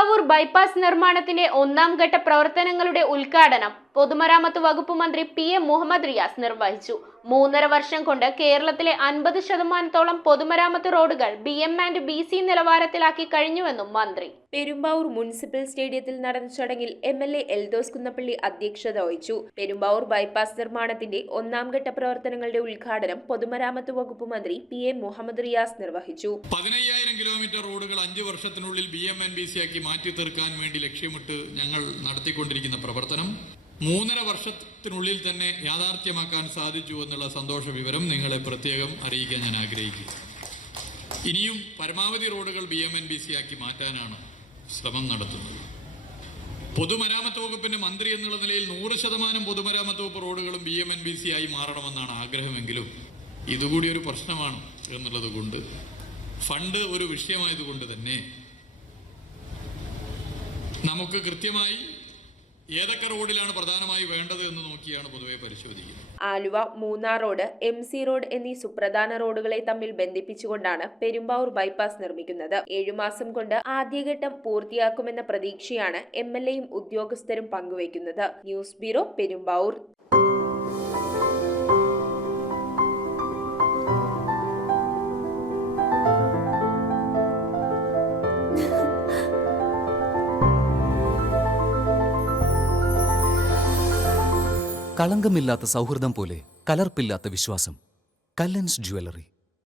Perumbavoor bypass നിർമ്മാണത്തിന്റെ ഒന്നാം ഘട്ട പ്രവർത്തനങ്ങളുടെ ഉദ്ഘാടനം പൊതുമരാമത്ത് വകുപ്പ് മന്ത്രി PM മുഹമ്മദ് റിയാസ് നിർവഹിച്ചു. 3.5 വർഷം കൊണ്ട് കേരളത്തിലെ 50% പൊതുമരാമത്ത് റോഡുകൾ BM&BC നിലവാരത്തിലാക്കി കഴിഞ്ഞുവെന്നും മന്ത്രി. പെരുമ്പാവൂർ മുനിസിപ്പൽ സ്റ്റേഡിയത്തിൽ നടന്ന ചടങ്ങിൽ MLA എൽദോസ് കുന്നപ്പള്ളി അധ്യക്ഷത വഹിച്ചു. പെരുമ്പാവൂർ ബൈപ്പാസ് നിർമ്മാണത്തിന്റെ ഒന്നാം ഘട്ട പ്രവർത്തനങ്ങളുടെ ഉദ്ഘാടനം പൊതുമരാമത്ത് വകുപ്പ് മന്ത്രി PM മുഹമ്മദ് റിയാസ് നിർവഹിച്ചു. 15,000 കിലോമീറ്റർ റോഡുകൾ 5 വർഷത്തിനുള്ളിൽ BM&BC ആക്കി മാറ്റി തീർക്കാൻ വേണ്ടി ലക്ഷ്യമിട്ട് ഞങ്ങൾ നടത്തിക്കൊണ്ടിരിക്കുന്ന പ്രവർത്തനം 3.5 വർഷത്തിനുള്ളിൽ തന്നെ യാഥാർത്ഥ്യമാക്കാൻ സാധിച്ചു എന്നുള്ള സന്തോഷ വിവരം നിങ്ങളെ പ്രത്യേകം അറിയിക്കാൻ ഞാൻ ആഗ്രഹിക്കുന്നു. ഇനിയും പരമാവധി റോഡുകൾ BM&BC ആക്കി മാറ്റാനാണ് ശ്രമം നടത്തുന്നത്. പൊതുമരാമത്ത് വകുപ്പിന്റെ മന്ത്രി എന്നുള്ള നിലയിൽ 100% പൊതുമരാമത്ത് വകുപ്പ് റോഡുകളും BM&BC ആയി മാറണമെന്നാണ് ആഗ്രഹമെങ്കിലും ഇതുകൂടി ഒരു പ്രശ്നമാണ് എന്നുള്ളത് കൊണ്ട് ഫണ്ട് ഒരു വിഷയമായതുകൊണ്ട് തന്നെ നമുക്ക് കൃത്യമായി ഏതൊക്കെ റോഡിലാണ് പ്രധാനമായി വേണ്ടത് എന്ന് നോക്കിയാണ് പൊതുവെ പരിശോധിക്കുന്നത്. Aluva Munnar road, MC road എന്നീ സുപ്രധാന റോഡുകളെ തമ്മിൽ ബന്ധിപ്പിച്ചുകൊണ്ടാണ് പെരുമ്പാവൂർ ബൈപ്പാസ് നിർമ്മിക്കുന്നത്. 7 മാസം കൊണ്ട് ആദ്യഘട്ടം പൂർത്തിയാക്കുമെന്ന പ്രതീക്ഷയാണ് MLAയും ഉദ്യോഗസ്ഥരും പങ്കുവയ്ക്കുന്നത്. News bureau, Perumbavoor. കളങ്കമില്ലാത്ത സൗഹൃദം പോലെ കലർപ്പില്ലാത്ത വിശ്വാസം. കല്ലൻസ് ജ്വല്ലറി.